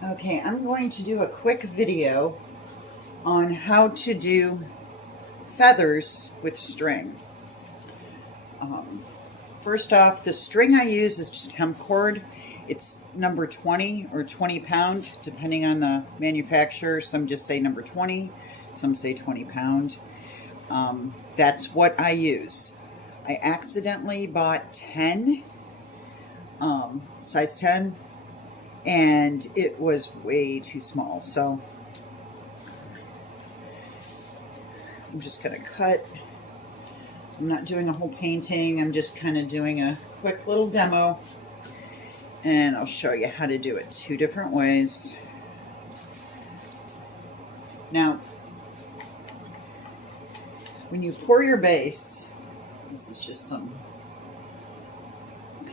Okay, I'm going to do a quick video on how to do feathers with string. First off, the string I use is just hemp cord. It's number 20 or 20 pound, depending on the manufacturer. Some just say number 20, some say 20 pound. That's what I use. I accidentally bought 10, size 10, and it was way too small. So I'm just going to cut. I'm not doing a whole painting. I'm just kind of doing a quick little demo, and I'll show you how to do it 2 different ways. Now, when you pour your base, this is just some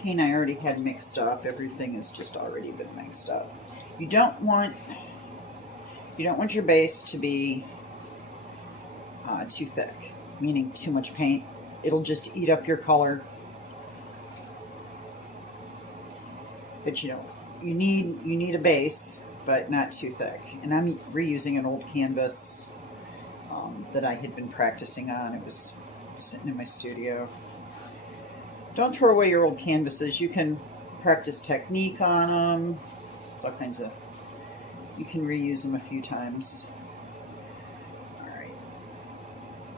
paint I already had mixed up. Everything has just already been mixed up. You don't want your base to be too thick, meaning too much paint. It'll just eat up your color. But you need a base, but not too thick. And I'm reusing an old canvas that I had been practicing on. It was sitting in my studio. Don't throw away your old canvases. You can practice technique on them. It's all kinds of, you can reuse them a few times.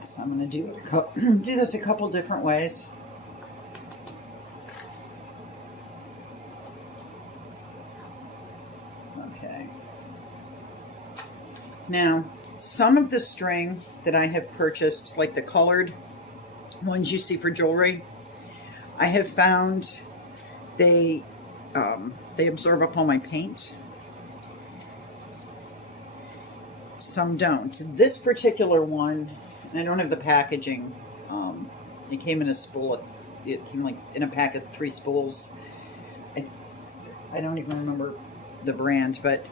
So I'm going to do this a couple different ways. Okay. Now, some of the string that I have purchased, like the colored ones you see for jewelry, I have found they absorb up all my paint. Some don't. This particular one, and I don't have the packaging. It came in a spool. It came like in a pack of 3 spools. I don't even remember the brand, but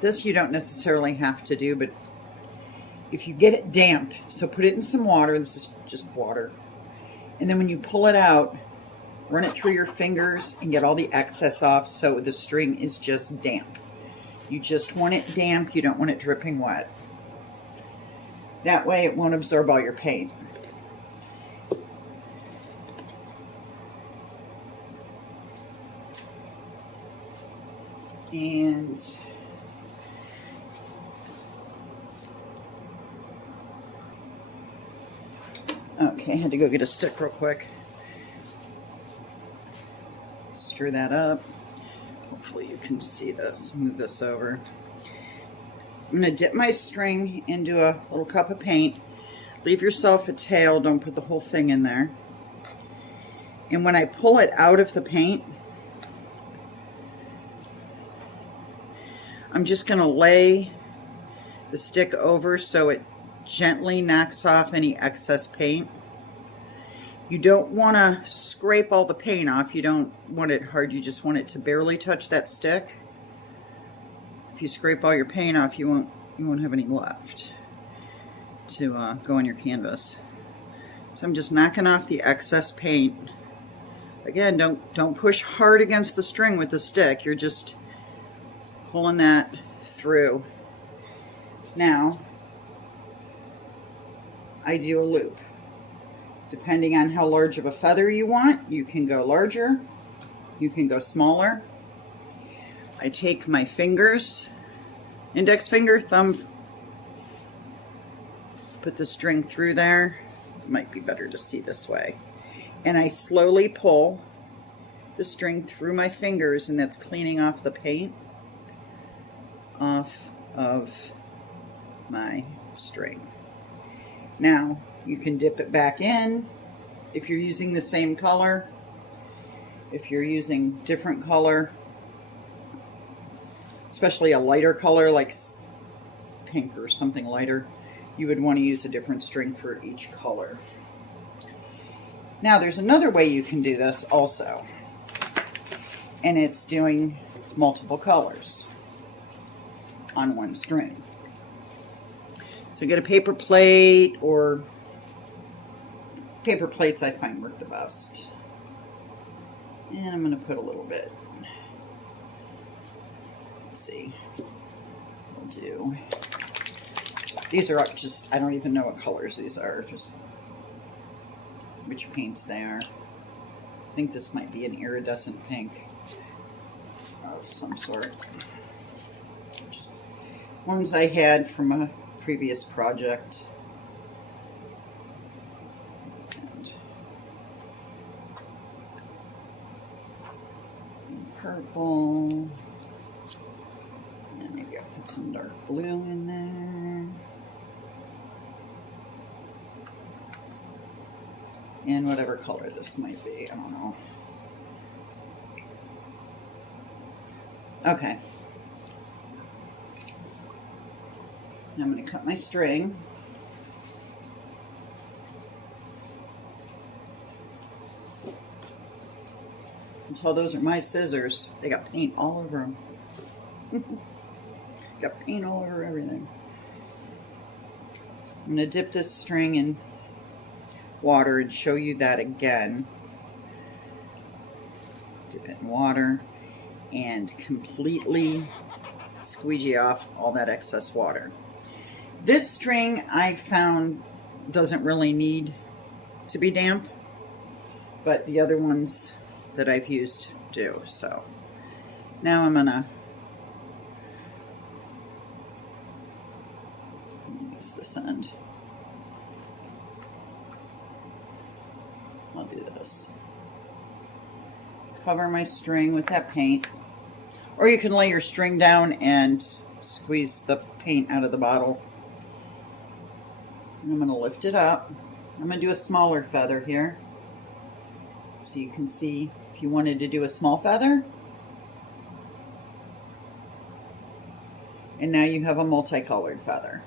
this you don't necessarily have to do. But if you get it damp, so put it in some water. This is just water, and then when you pull it out, run it through your fingers and get all the excess off. So the string is just damp. You just want it damp. You don't want it dripping wet. That way it won't absorb all your paint. And okay, I had to go get a stick real quick. Stir that up. Hopefully you can see this. Move this over. I'm going to dip my string into a little cup of paint. Leave yourself a tail. Don't put the whole thing in there. And when I pull it out of the paint, I'm just going to lay the stick over so it gently knocks off any excess paint. You don't want to scrape all the paint off. You don't want it hard. You just want it to barely touch that stick. If you scrape all your paint off, you won't have any left to go on your canvas. So I'm just knocking off the excess paint. Again, don't push hard against the string with the stick. You're just pulling that through. Now, I do a loop. Depending on how large of a feather you want, you can go larger, you can go smaller. I take my fingers, index finger, thumb, put the string through there. It might be better to see this way. And I slowly pull the string through my fingers, and that's cleaning off the paint off of my string. Now, you can dip it back in if you're using the same color. If you're using different color, especially a lighter color like pink or something lighter, you would want to use a different string for each color. Now there's another way you can do this also, and it's doing multiple colors on one string. So get a paper plate, or paper plates I find work the best. And I'm going to put a little bit. let's see. We'll do, these are just, I don't even know what colors these are, just which paints they are. I think this might be an iridescent pink of some sort. Just ones I had from a previous project. And purple. And maybe I'll put some dark blue in there. And whatever color this might be, I don't know. Okay. Now I'm going to cut my string. And tell those are my scissors. They got paint all over them. Got paint all over everything. I'm going to dip this string in water and show you that again. Dip it in water and completely squeegee off all that excess water. This string I found doesn't really need to be damp, but the other ones that I've used do. So now I'm gonna use this end. I'll do this. Cover my string with that paint. Or you can lay your string down and squeeze the paint out of the bottle. And I'm going to lift it up. I'm going to do a smaller feather here. So you can see if you wanted to do a small feather. And now you have a multicolored feather.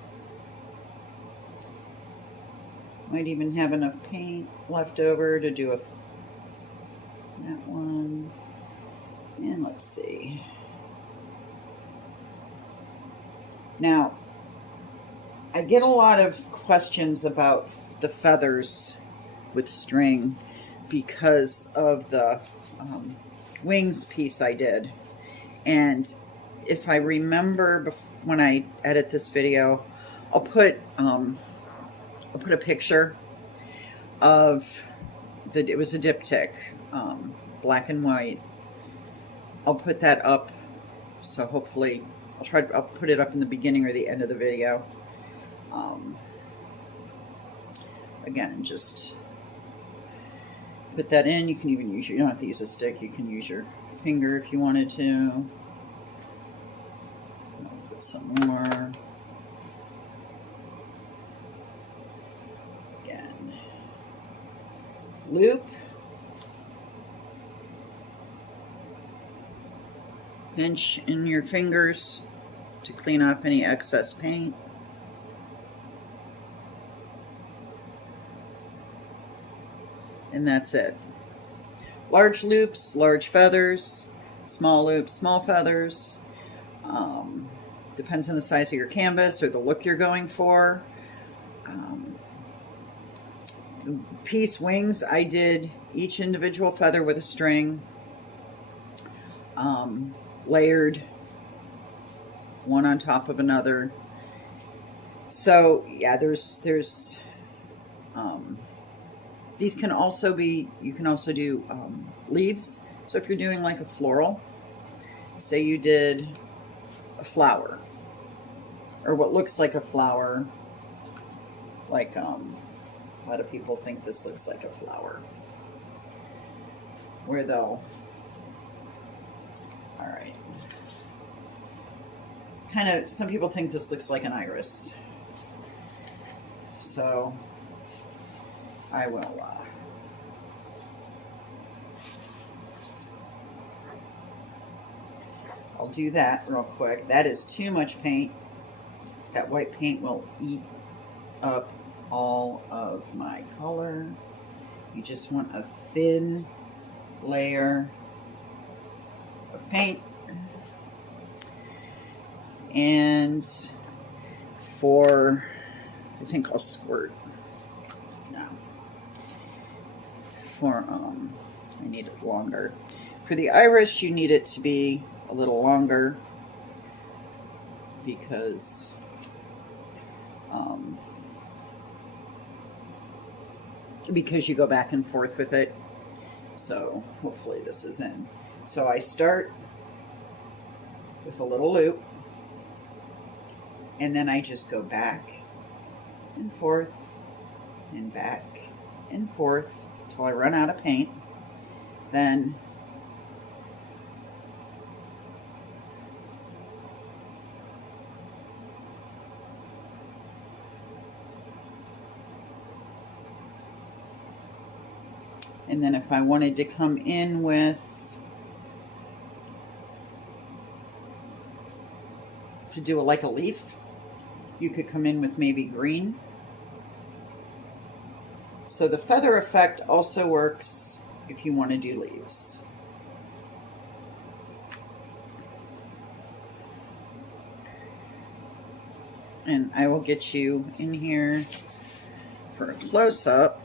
Might even have enough paint left over to do that one. And let's see. Now, I get a lot of questions about the feathers with string because of the wings piece I did. And if I remember when I edit this video, I'll put a picture of it was a diptych, black and white. I'll put that up, so hopefully I'll put it up in the beginning or the end of the video. Again, just put that in. You can even use you don't have to use a stick. You can use your finger if you wanted to. I'll put some more. Again, loop. Pinch in your fingers to clean off any excess paint. And that's it. Large loops, large feathers. Small loops, small feathers. Depends on the size of your canvas or the look you're going for. The piece wings, I did each individual feather with a string. Layered one on top of another. So yeah, there's these can also be, you can also do leaves. So if you're doing like a floral, say you did a flower or what looks like a flower, like a lot of people think this looks like a flower, where they'll, all right, kind of, some people think this looks like an iris. So I will I'll do that real quick. That is too much paint. That white paint will eat up all of my color. You just want a thin layer of paint. And I think I'll squirt. No. I need it longer. For the iris, you need it to be a little longer. because you go back and forth with it. So hopefully this is in. So I start with a little loop, and then I just go back and forth and back and forth till I run out of paint. Then if I wanted to come in with, to do like a leaf, you could come in with maybe green. So the feather effect also works if you want to do leaves. And I will get you in here for a close-up.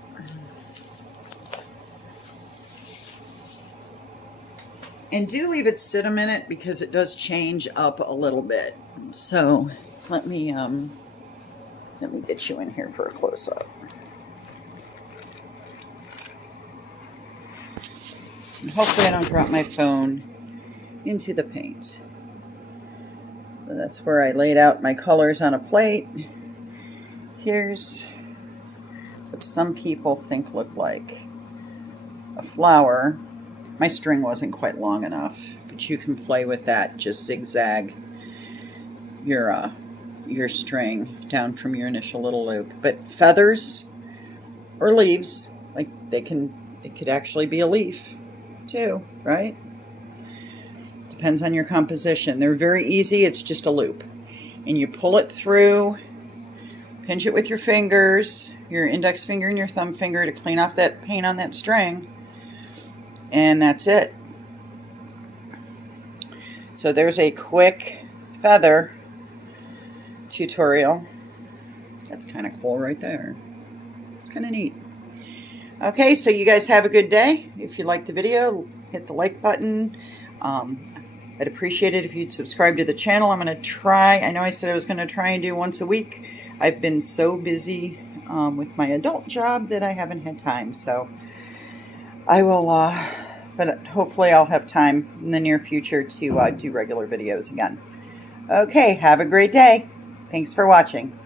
And do leave it sit a minute because it does change up a little bit. So let me get you in here for a close-up. And hopefully I don't drop my phone into the paint. So that's where I laid out my colors on a plate. Here's what some people think look like a flower. My string wasn't quite long enough, but you can play with that. Just zigzag your string down from your initial little loop. But feathers or leaves, like it could actually be a leaf too, right? Depends on your composition. They're very easy. It's just a loop, and you pull it through, pinch it with your fingers, your index finger and your thumb finger, to clean off that paint on that string. And that's it. So there's a quick feather tutorial. That's kind of cool right there. It's kind of neat. Okay, so you guys have a good day. If you liked the video, hit the like button. I'd appreciate it if you'd subscribe to the channel. I'm going to try. I know I said I was going to try and do once a week. I've been so busy with my adult job that I haven't had time. So I will, but hopefully I'll have time in the near future to do regular videos again. Okay, have a great day. Thanks for watching.